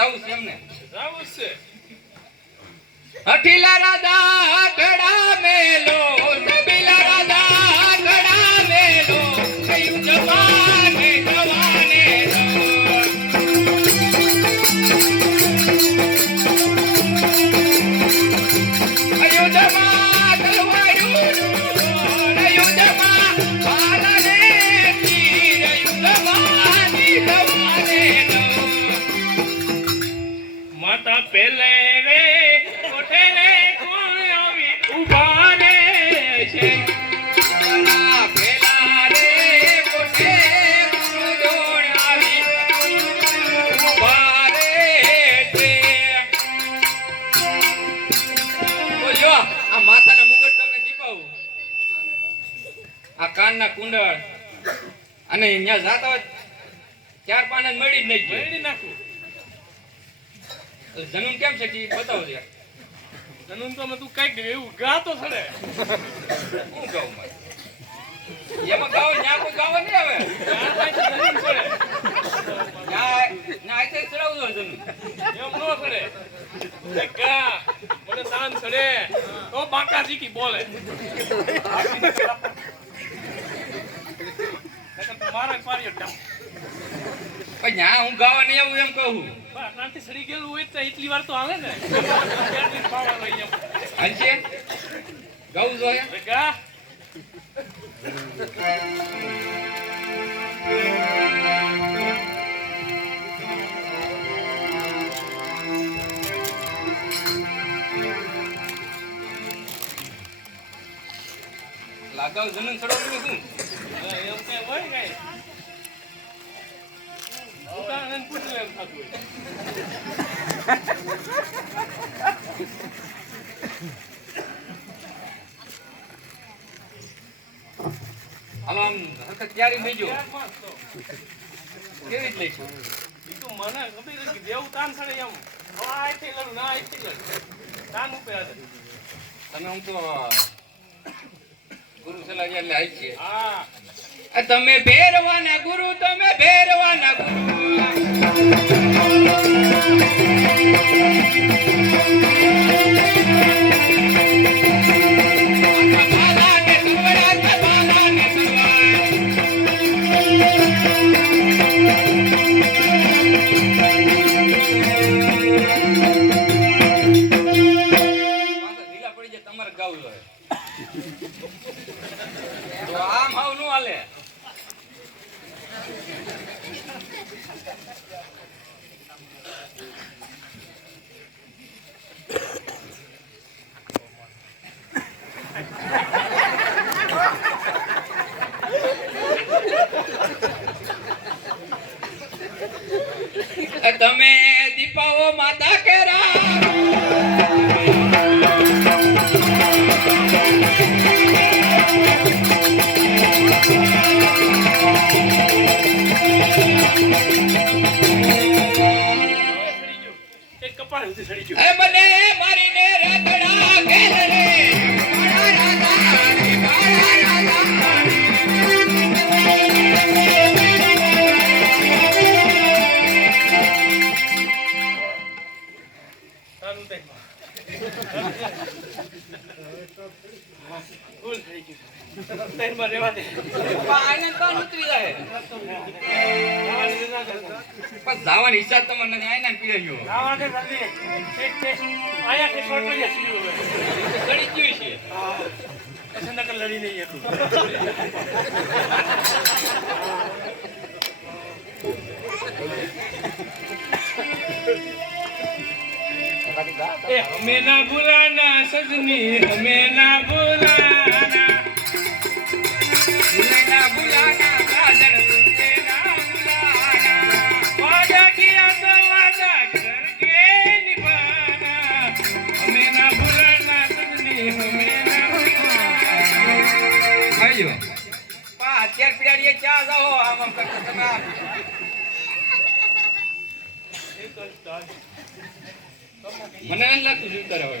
જવું છે એમને? રાધા હઠડા મેલો. કુંડળ. અને અહીંયા જાતા ચાર પાંચ જ મળી જ નહીં મળી નાખું. જમીન કેમ છે ઈ બતાવો યાર તનું તો તું કંઈક એવું ગાતો છડે હું ગાઉં મારે? એમાં ગાવ ન્યા કોઈ ગાવા નહીં આવે. છડે હોય જમીન. એમ નો છડે ગા મને તાન છડે તો બાકા જીકી બોલે. મારા પાડ્યો ડામ ન્યા હું ગાવા નહીં આવું એમ કહું. આટલાથી સડી ગયેલું હોય તો એટલી વાર તો આવે ને. હાલશે? ગાવું જોઈએ? ગા. જમીન શું હવે કઈ હોય કઈ હાલો આમ હરકત લઈ જાઓ તો. કેવી રીતે લઈશું? ઈ તો મને ખબર કે જેવું તાન છડે એમ. આ આઈથી લડું ના આઈથી લડું તાન ઉપર. તમે હું તો હા. તમે ભેરવાના ગુરુ તમે ભેરવાના ગુરુ. તમે દીપાઓ માતા મને મારીને રગડા ઘેર રે મારા રાધા મારા રાધા તારું તે ભૂલ થઈ ગયું તેરમાં રહેવા દે આને કોણ ઉતરી જાય ખાવાની ના કરતા. હિસાબ તમને નથી આઈને પીએ ગયો જલ્દી. ઠીક છે. આયાથી છીએ હવે. ગયું છે હા. લડી નહીં સજની હમે ના ભૂલાના સાજન હમે ના ભૂલાના. હમે ના ભૂલાના આયો અત્યાર પીડાડીએ ચા જાઓ આમ આમ કરતા તમે म्हणायला तुझी करावं